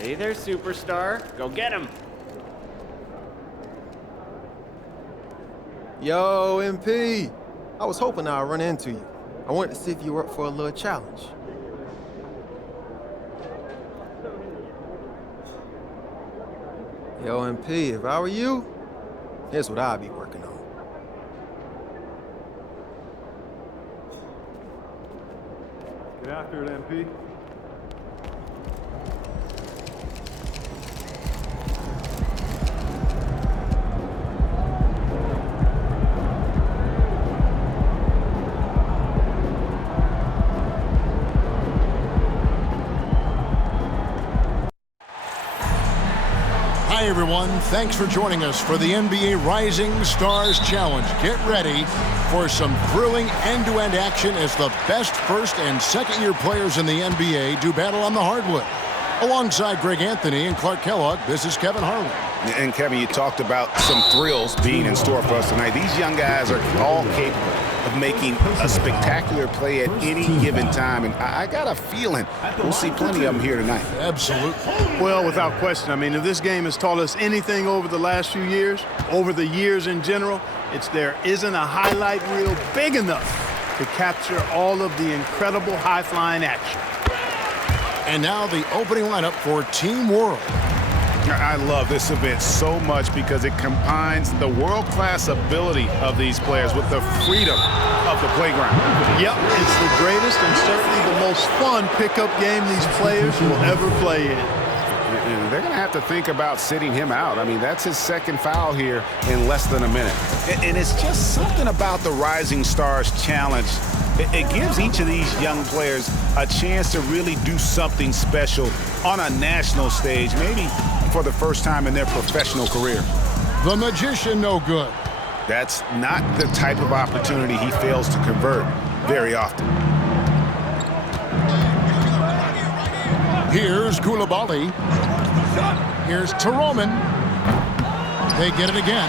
Hey there, superstar. Go get him. Yo, MP. I was hoping I'd run into you. I wanted to see if you were up for a little challenge. Yo, MP, if I were you, here's what I'd be working on. Get after it, MP. Hi, everyone. Thanks for joining us for the NBA Rising Stars Challenge. Get ready for some thrilling end-to-end action as the best first and second-year players in the NBA do battle on the hardwood. Alongside Greg Anthony and Clark Kellogg, this is Kevin Harlan. And Kevin, you talked about some thrills being in store for us tonight. These young guys are all capable of making a spectacular play at any given time, and I got a feeling we'll see plenty of them here tonight. Absolutely. Well, without question. I mean, if this game has taught us anything over the last few years, over the years in general, it's there isn't a highlight reel big enough to capture all of the incredible high-flying action. And now the opening lineup for Team World. I love this event so much because it combines the world-class ability of these players with the freedom of the playground. Yep, it's the greatest and certainly the most fun pickup game these players will ever play in. And they're going to have to think about sitting him out. I mean, that's his second foul here in less than a minute. And it's just something about the Rising Stars Challenge. It gives each of these young players a chance to really do something special on a national stage, maybe for the first time in their professional career. The magician no good. That's not the type of opportunity he fails to convert very often. Here's Koulibaly. Here's Teroman. They get it again.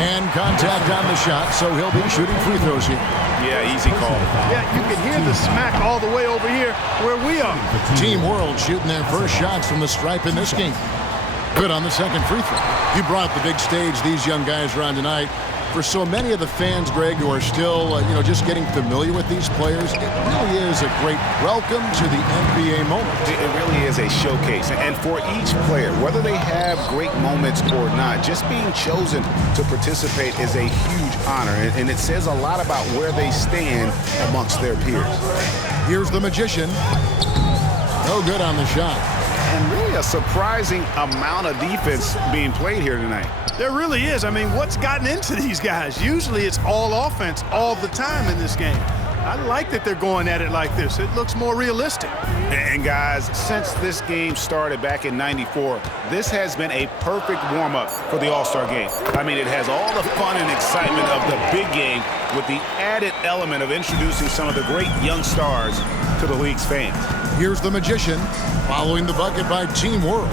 And contact on the shot, so he'll be shooting free throws here. Yeah, easy call. Yeah, you can hear the smack all the way over here where we are. Team World shooting their first shots from the stripe in this game. Good on the second free throw. You brought the big stage these young guys are on tonight. For so many of the fans, Greg, who are still, just getting familiar with these players, it really is a great welcome to the NBA moment. It really is a showcase. And for each player, whether they have great moments or not, just being chosen to participate is a huge honor. And it says a lot about where they stand amongst their peers. Here's the magician. No good on the shot. And really a surprising amount of defense being played here tonight. There really is. I mean, what's gotten into these guys? Usually it's all offense all the time in this game. I like that they're going at it like this. It looks more realistic. And guys, since this game started back in '94, this has been a perfect warm-up for the All-Star game. I mean, it has all the fun and excitement of the big game with the added element of introducing some of the great young stars to the league's fans. Here's the magician following the bucket by Team World.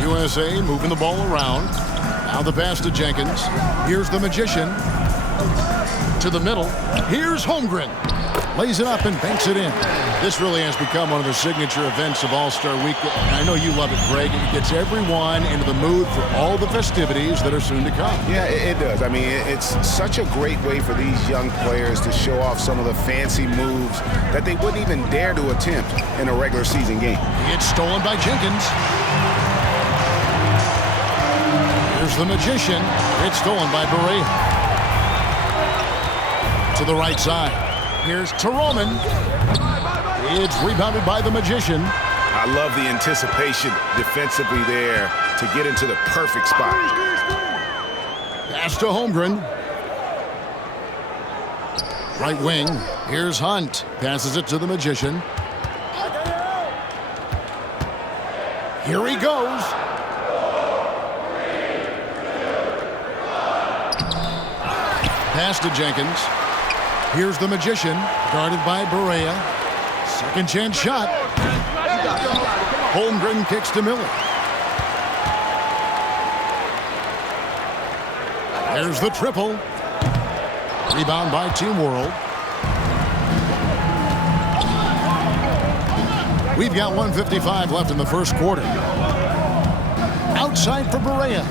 USA moving the ball around. Now the pass to Jenkins. Here's the magician. To the middle. Here's Holmgren. Lays it up and banks it in. This really has become one of the signature events of All-Star Week. And I know you love it, Greg. It gets everyone into the mood for all the festivities that are soon to come. Yeah, it does. I mean, it's such a great way for these young players to show off some of the fancy moves that they wouldn't even dare to attempt in a regular season game. It's stolen by Jenkins. Here's the magician. It's stolen by Barea. To the right side. Here's Teroman. It's rebounded by the magician. I love the anticipation defensively there to get into the perfect spot. Pass to Holmgren. Right wing. Here's Hunt. Passes it to the magician. Here he goes. Pass to Jenkins. Here's the magician, guarded by Barea. Second chance shot. Holmgren kicks to Miller. There's the triple. Rebound by Team World. We've got 1:55 left in the first quarter. Outside for Berea.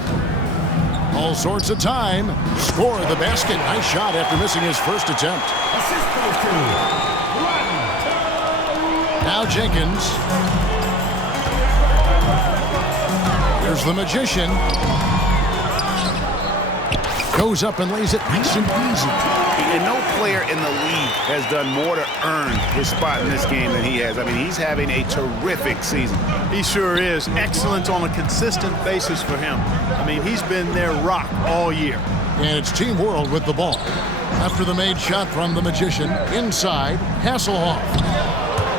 All sorts of time. Score the basket. Nice shot after missing his first attempt. Now Jenkins. Here's the Magician. Goes up and lays it nice and easy. And no player in the league has done more to earn his spot in this game than he has. I mean, he's having a terrific season. He sure is. Excellent on a consistent basis for him. I mean, he's been their rock all year. And it's Team World with the ball. After the made shot from the Magician, inside, Hasselhoff.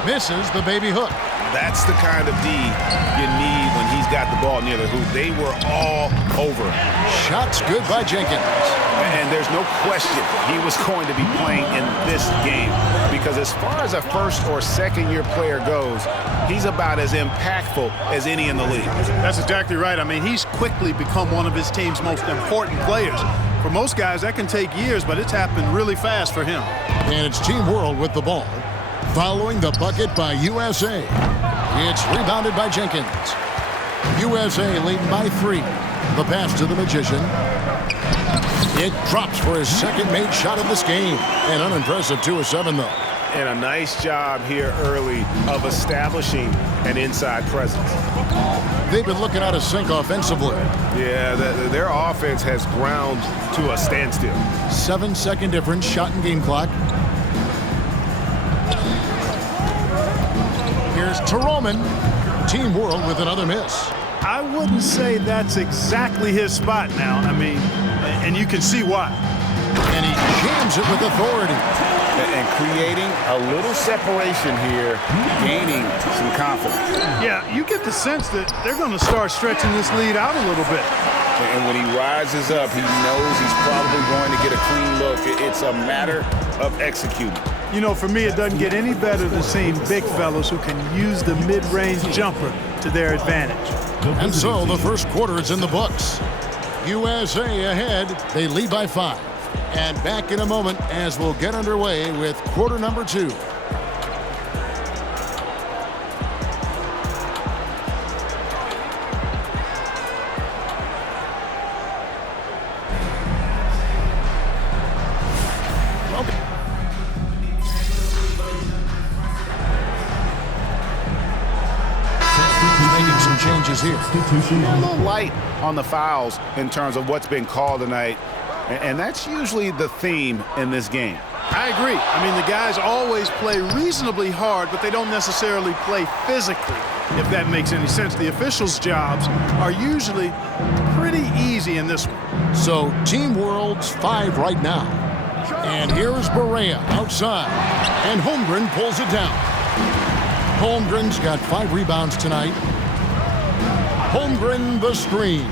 Misses the baby hook. That's the kind of D you need when he's got the ball near the hoop. They were all over him. Shots good by Jenkins. And there's no question he was going to be playing in this game, because as far as a first or second year player goes, he's about as impactful as any in the league. That's exactly right. I mean, he's quickly become one of his team's most important players. For most guys, that can take years, but it's happened really fast for him. And it's Team World with the ball. Following the bucket by USA. It's rebounded by Jenkins. USA leading by 3. The pass to the Magician. It drops for his second made shot of this game. An unimpressive 2 of 7, though. And a nice job here early of establishing an inside presence. They've been looking out of sync offensively. Yeah, their offense has ground to a standstill. 7-second difference, shot and game clock. Here's Teroman. Team World with another miss. I wouldn't say that's exactly his spot now. I mean, and you can see why. And he jams it with authority. And creating a little separation here, gaining some confidence. Yeah, you get the sense that they're going to start stretching this lead out a little bit. And when he rises up, he knows he's probably going to get a clean look. It's a matter of executing. You know, for me, it doesn't get any better than seeing big fellas who can use the mid-range jumper to their advantage. And so the first quarter is in the books. USA ahead. They lead by 5. And back in a moment as we'll get underway with quarter number 2. Making some changes here. A little light on the fouls in terms of what's been called tonight. And that's usually the theme in this game. I agree. I mean, the guys always play reasonably hard, but they don't necessarily play physically, if that makes any sense. The officials' jobs are usually pretty easy in this one. So Team World's 5 right now. And here's Berea outside. And Holmgren pulls it down. Holmgren's got 5 rebounds tonight. Holmgren the screen.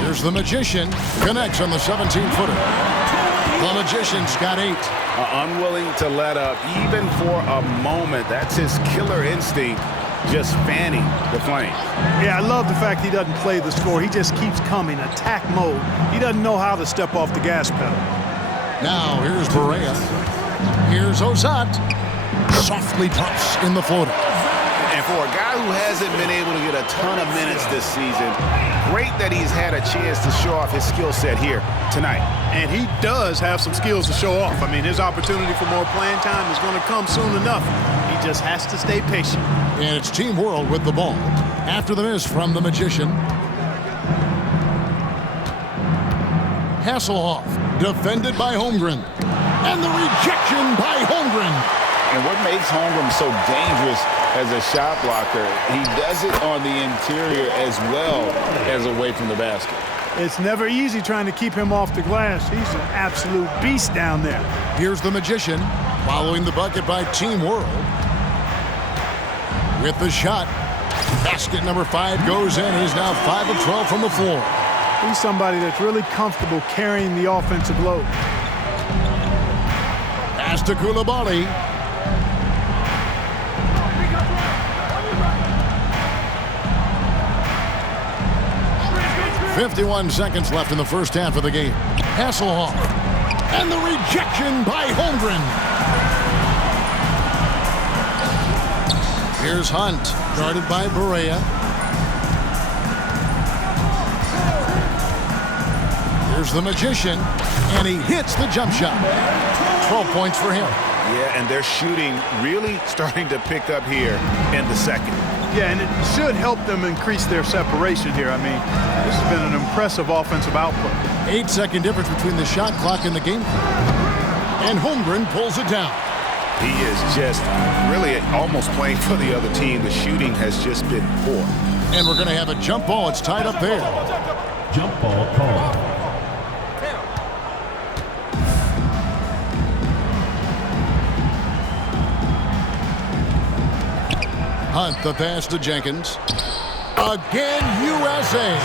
Here's the Magician. Connects on the 17-footer. The Magician's got 8. Unwilling to let up even for a moment. That's his killer instinct, just fanning the flame. Yeah, I love the fact he doesn't play the score. He just keeps coming, attack mode. He doesn't know how to step off the gas pedal. Now here's Berea. Here's Ozat. Softly drops in the floater. And for a guy who hasn't been able to get a ton of minutes this season, great that he's had a chance to show off his skill set here tonight. And he does have some skills to show off. I mean, his opportunity for more playing time is going to come soon enough. He just has to stay patient. And it's Team World with the ball. After the miss from the Magician. Hasselhoff, defended by Holmgren. And the rejection by Holmgren. And what makes Holmgren so dangerous as a shot blocker, he does it on the interior as well as away from the basket. It's never easy trying to keep him off the glass. He's an absolute beast down there. Here's the Magician, following the bucket by Team World. With the shot, basket number 5 goes in. He's now 5 of 12 from the floor. He's somebody that's really comfortable carrying the offensive load. Pass to Koulibaly. 51 seconds left in the first half of the game. Hasselhoff. And the rejection by Holmgren. Here's Hunt, guarded by Barea. Here's the Magician, and he hits the jump shot. 12 points for him. Yeah, and their shooting really starting to pick up here in the second. Yeah, and it should help them increase their separation here. I mean, this has been an impressive offensive output. 8-second difference between the shot clock and the game clock. And Holmgren pulls it down. He is just really almost playing for the other team. The shooting has just been poor. And we're going to have a jump ball. It's tied up there. Jump ball call. Hunt, the pass to Jenkins. Again, USA.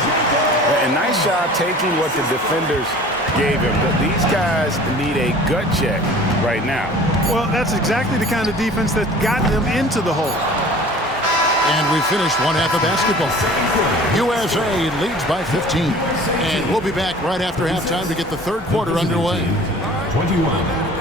And nice job taking what the defenders gave him. But these guys need a gut check right now. Well, that's exactly the kind of defense that got them into the hole. And we finished one half of basketball. USA leads by 15. And we'll be back right after halftime to get the third quarter underway. 21.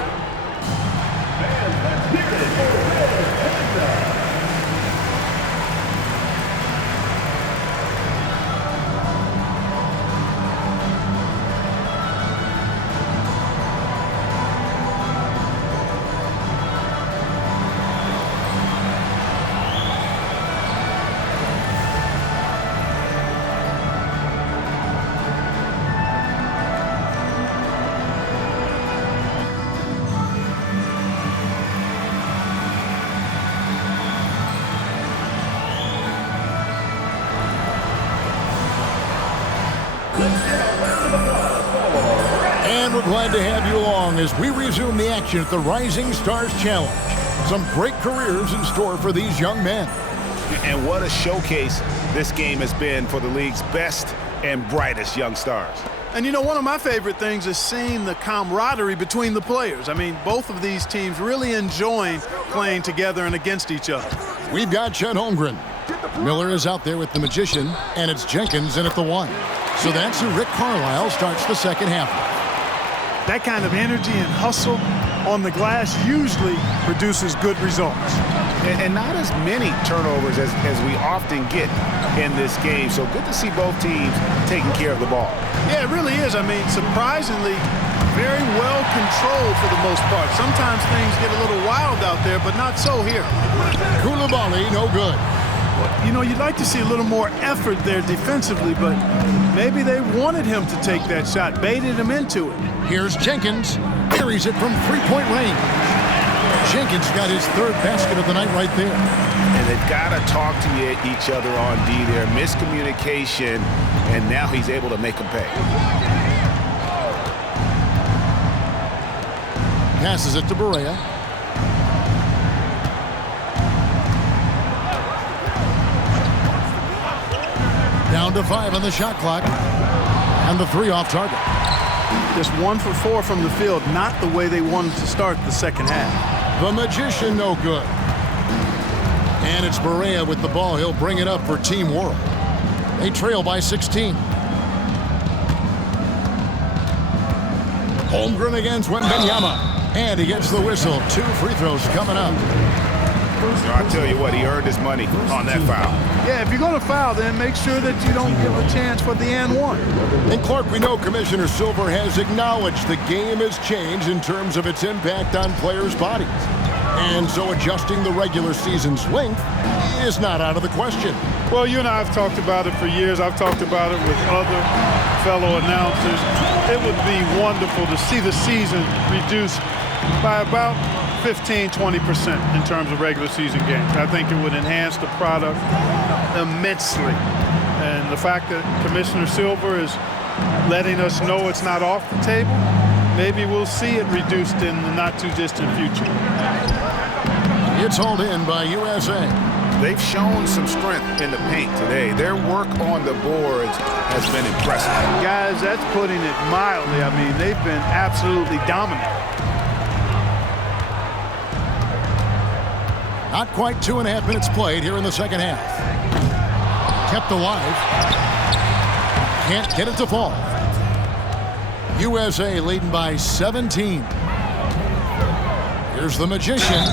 And we're glad to have you along as we resume the action at the Rising Stars Challenge. Some great careers in store for these young men. And what a showcase this game has been for the league's best and brightest young stars. And you know, one of my favorite things is seeing the camaraderie between the players. I mean, both of these teams really enjoying playing together and against each other. We've got Chet Holmgren. Miller is out there with the Magician, and it's Jenkins in at the 1. So that's who Rick Carlisle starts the second half. That kind of energy and hustle on the glass usually produces good results. And not as many turnovers as we often get in this game. So good to see both teams taking care of the ball. Yeah, it really is. I mean, surprisingly, very well controlled for the most part. Sometimes things get a little wild out there, but not so here. Koulibaly, no good. You know, you'd like to see a little more effort there defensively, but maybe they wanted him to take that shot, baited him into it. Here's Jenkins. Buries it from three-point range. Jenkins got his third basket of the night right there. And they've got to talk to each other on D there. Miscommunication, and now he's able to make them pay. Passes it to Barea. Down to 5 on the shot clock. And the 3 off target. Just 1 for 4 from the field, not the way they wanted to start the second half. The Magician, no good. And it's Barea with the ball. He'll bring it up for Team World. They trail by 16. Holmgren against Wemby. And he gets the whistle. 2 free throws coming up. I tell you what, he earned his money on that foul. Yeah, if you're going to foul, then make sure that you don't give a chance for the and 1. And Clark, we know Commissioner Silver has acknowledged the game has changed in terms of its impact on players' bodies. And so adjusting the regular season's length is not out of the question. Well, you and I have talked about it for years. I've talked about it with other fellow announcers. It would be wonderful to see the season reduced by about 15–20% in terms of regular season games. I think it would enhance the product immensely. And the fact that Commissioner Silver is letting us know it's not off the table, maybe we'll see it reduced in the not-too-distant future. It's hauled in by USA. They've shown some strength in the paint today. Their work on the boards has been impressive. Guys, that's putting it mildly. I mean, they've been absolutely dominant. Not quite 2.5 minutes played here in the second half. Kept alive. Can't get it to fall. USA leading by 17. Here's the Magician.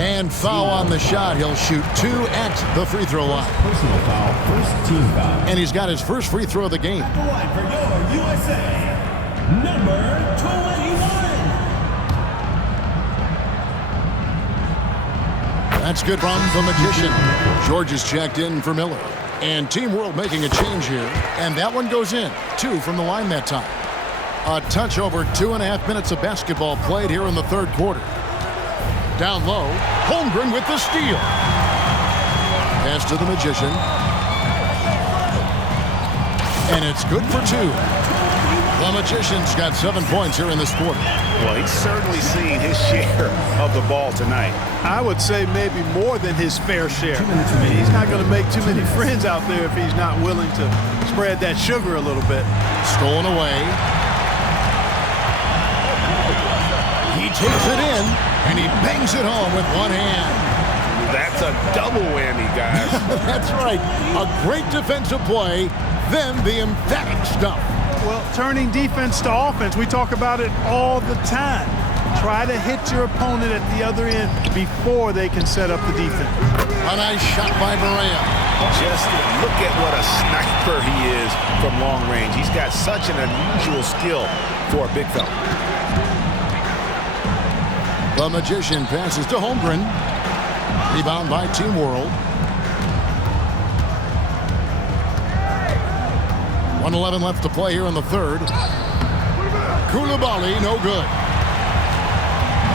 And foul on the shot. He'll shoot 2 at the free throw line. Personal foul, first team foul. And he's got his first free throw of the game. At the line for your USA, number 21. That's good from the Magician. George is checked in for Miller. And Team World making a change here. And that one goes in. 2 from the line that time. A touch over 2.5 minutes of basketball played here in the third quarter. Down low, Holmgren with the steal. Pass to the Magician. And it's good for 2. The Magician's got 7 points here in this quarter. Well, he's certainly seen his share of the ball tonight. I would say maybe more than his fair share. I mean, he's not going to make too many friends out there if he's not willing to spread that sugar a little bit. Stolen away. He takes it in, and he bangs it home with one hand. That's a double whammy, guys. That's right. A great defensive play, then the emphatic stuff. Well, turning defense to offense, we talk about it all the time. Try to hit your opponent at the other end before they can set up the defense. A nice shot by Berea. Just look at what a sniper he is from long range. He's got such an unusual skill for a big fella. The Magician passes to Holmgren. Rebound by Team World. 1:11 left to play here in the third. Koulibaly, no good.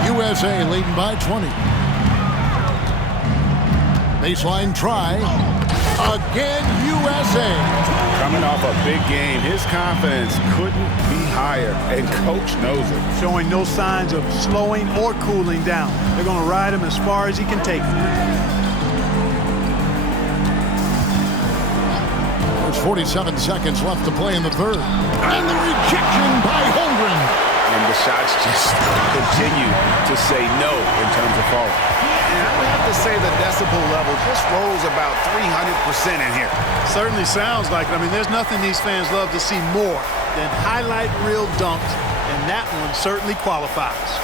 USA leading by 20. Baseline try. Again, USA. Coming off a big game, his confidence couldn't be higher, and coach knows it. Showing no signs of slowing or cooling down. They're going to ride him as far as he can take him. There's 47 seconds left to play in the third. And the rejection by Holmgren. And the shots just continue to say no in terms of falling. And I would have to say the decibel level just rolls about 300% in here. Certainly sounds like it. I mean, there's nothing these fans love to see more than highlight reel dunks, and that one certainly qualifies.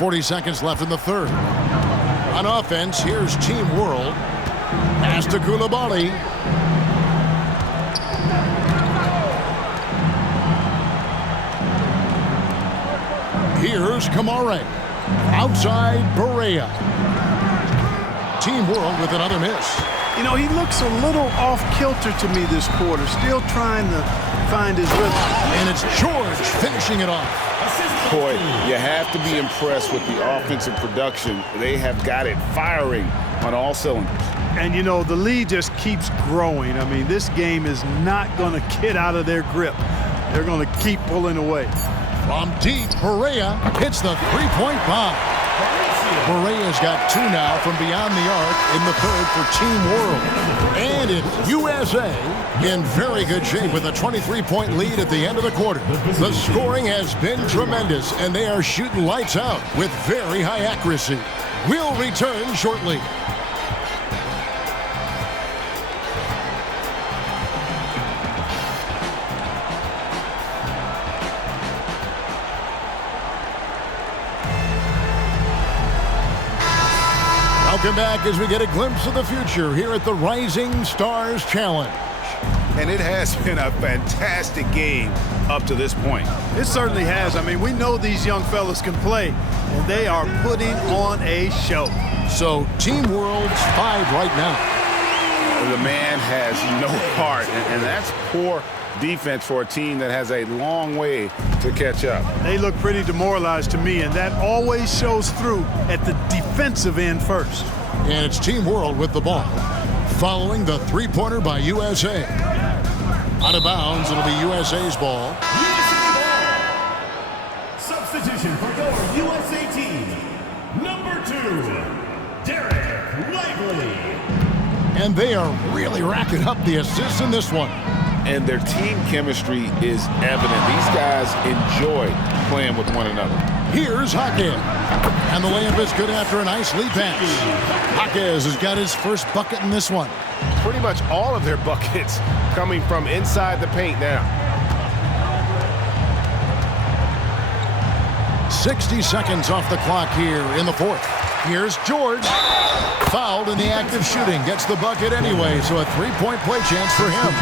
.40 seconds left in the third. On offense, here's Team World. Pass to Koulibaly. Here's Kamare. Outside Berea. Team World with another miss. You know, he looks a little off-kilter to me this quarter, still trying to find his rhythm. And it's George finishing it off. Boy, you have to be impressed with the offensive production. They have got it firing on all cylinders. And, you know, the lead just keeps growing. I mean, this game is not going to get out of their grip. They're going to keep pulling away. From deep, Berea hits the three-point bomb. Berea's got 2 now from beyond the arc in the third for Team World. And it's USA in very good shape with a 23-point lead at the end of the quarter. The scoring has been tremendous, and they are shooting lights out with very high accuracy. We'll return shortly. Welcome back as we get a glimpse of the future here at the Rising Stars Challenge. And it has been a fantastic game up to this point. It certainly has. I mean, we know these young fellas can play, and they are putting on a show. So Team World's 5 right now. The man has no heart, and that's poor defense for a team that has a long way to catch up. They look pretty demoralized to me, and that always shows through at the defensive end first. And it's Team World with the ball. Following the three-pointer by USA. Out of bounds, it'll be USA's ball. Substitution for your USA team, number 2, Derek Lively. And they are really racking up the assists in this one. And their team chemistry is evident. These guys enjoy playing with one another. Here's Jaquez. And the layup is good after a nice lead pass. Jaquez has got his first bucket in this one. Pretty much all of their buckets coming from inside the paint now. 60 seconds off the clock here in the fourth. Here's George. Fouled in the act of shooting. Gets the bucket anyway, so a three-point play chance for him.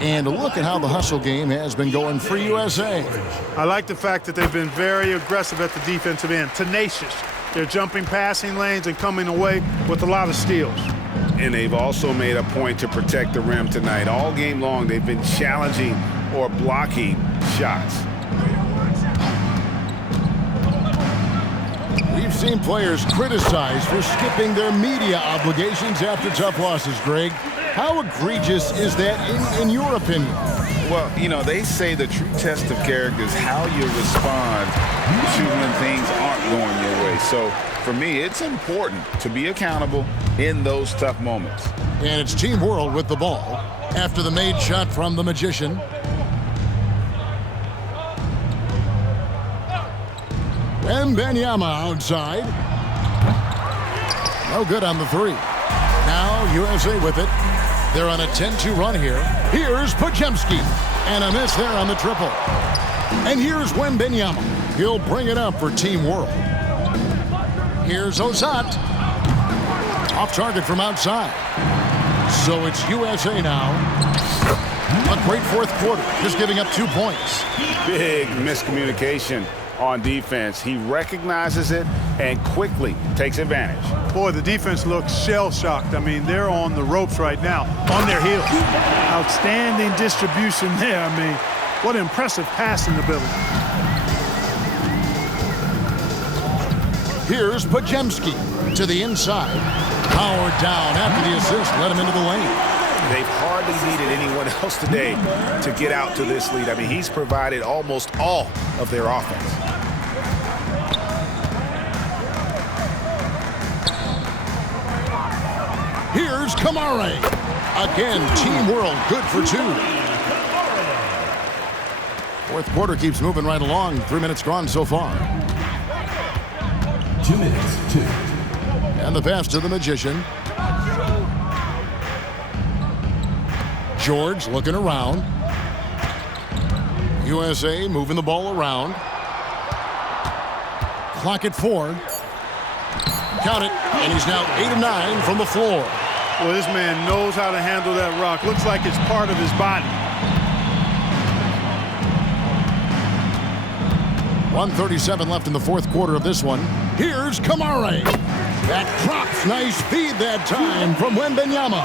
And look at how the hustle game has been going for USA. I like the fact that they've been very aggressive at the defensive end, tenacious. They're jumping passing lanes and coming away with a lot of steals. And they've also made a point to protect the rim tonight. All game long, they've been challenging or blocking shots. We've seen players criticized for skipping their media obligations after tough losses, Greg. How egregious is that in your opinion? Well, you know, they say the true test of character is how you respond to when things aren't going your way. So, for me, it's important to be accountable in those tough moments. And it's Team World with the ball after the made shot from the Magician. Wembenyama outside. No good on the three. Now USA with it. They're on a 10-2 run here. Here's Podziemski. And a miss there on the triple. And here's Wembenyama. He'll bring it up for Team World. Here's Ozat. Off target from outside. So it's USA now. A great fourth quarter. Just giving up 2 points. Big miscommunication on defense. He recognizes it and quickly takes advantage. Boy, the defense looks shell-shocked. I mean, they're on the ropes right now, on their heels. Outstanding distribution there. I mean, what impressive passing ability. Here's Podziemski to the inside. Powered down after the assist. Let him into the lane. They've hardly needed anyone else today to get out to this lead. I mean, he's provided almost all of their offense. Here's Kamare. Again, Team World good for 2. Fourth quarter keeps moving right along. 3 minutes gone so far. 2 minutes, 2. And the pass to the Magician. George looking around. USA moving the ball around. Clock at 4. Count it, and he's now 8 of 9 from the floor. Well, this man knows how to handle that rock. Looks like it's part of his body. 1:37 left in the fourth quarter of this one. Here's Kamare. That drops. Nice feed that time from Wembenyama.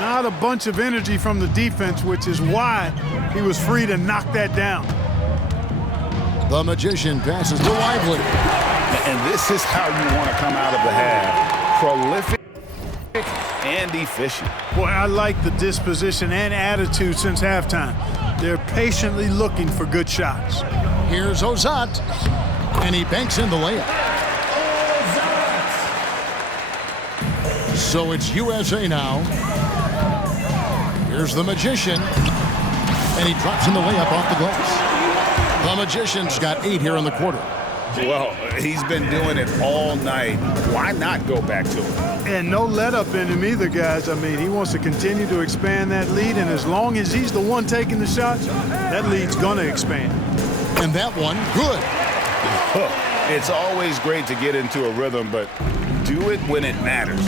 Not a bunch of energy from the defense, which is why he was free to knock that down. The Magician passes to Lively. And this is how you want to come out of the half. Prolific and efficient. Boy, I like the disposition and attitude since halftime. They're patiently looking for good shots. Here's Ozat. And he banks in the layup. So it's USA now. Here's the Magician. And he drops in the layup off the glass. The Magician's got 8 here in the quarter. Well, he's been doing it all night. Why not go back to it? And no let-up in him either, guys. I mean, he wants to continue to expand that lead, and as long as he's the one taking the shots, that lead's going to expand. And that one, good. It's always great to get into a rhythm, but do it when it matters.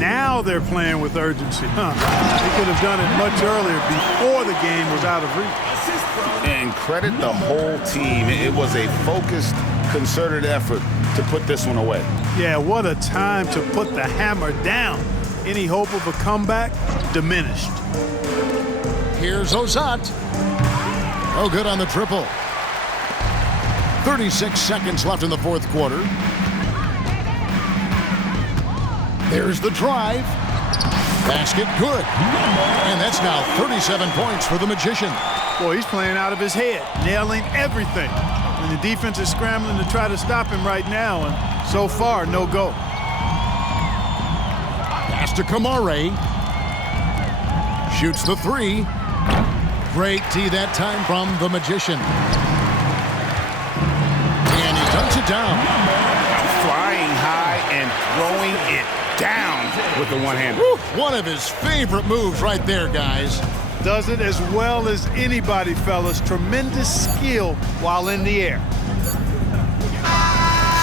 Now they're playing with urgency. They could have done it much earlier before the game was out of reach. And credit the whole team. It was a focused, concerted effort to put this one away. Yeah, what a time to put the hammer down. Any hope of a comeback diminished. Here's Ozat. Oh, good on the triple. 36 seconds left in the fourth quarter. There's the drive. Basket good. And that's now 37 points for the Magician. Boy, he's playing out of his head, nailing everything. And the defense is scrambling to try to stop him right now, and so far, no go. Pass to Kamare. Shoots the 3. Great tee that time from the Magician. it down. Flying high and throwing it down with the one-hander. One of his favorite moves right there, guys. Does it as well as anybody, fellas. Tremendous skill while in the air.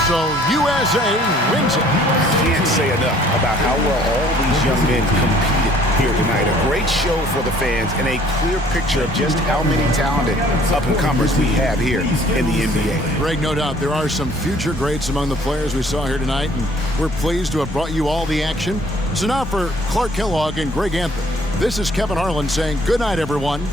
So USA wins it. Can't say enough about how well all these young men competed here tonight. A great show for the fans and a clear picture of just how many talented up-and-comers we have here in the NBA. Greg, no doubt there are some future greats among the players we saw here tonight, and we're pleased to have brought you all the action. So now for Clark Kellogg and Greg Anthony, this is Kevin Harlan saying good night, everyone.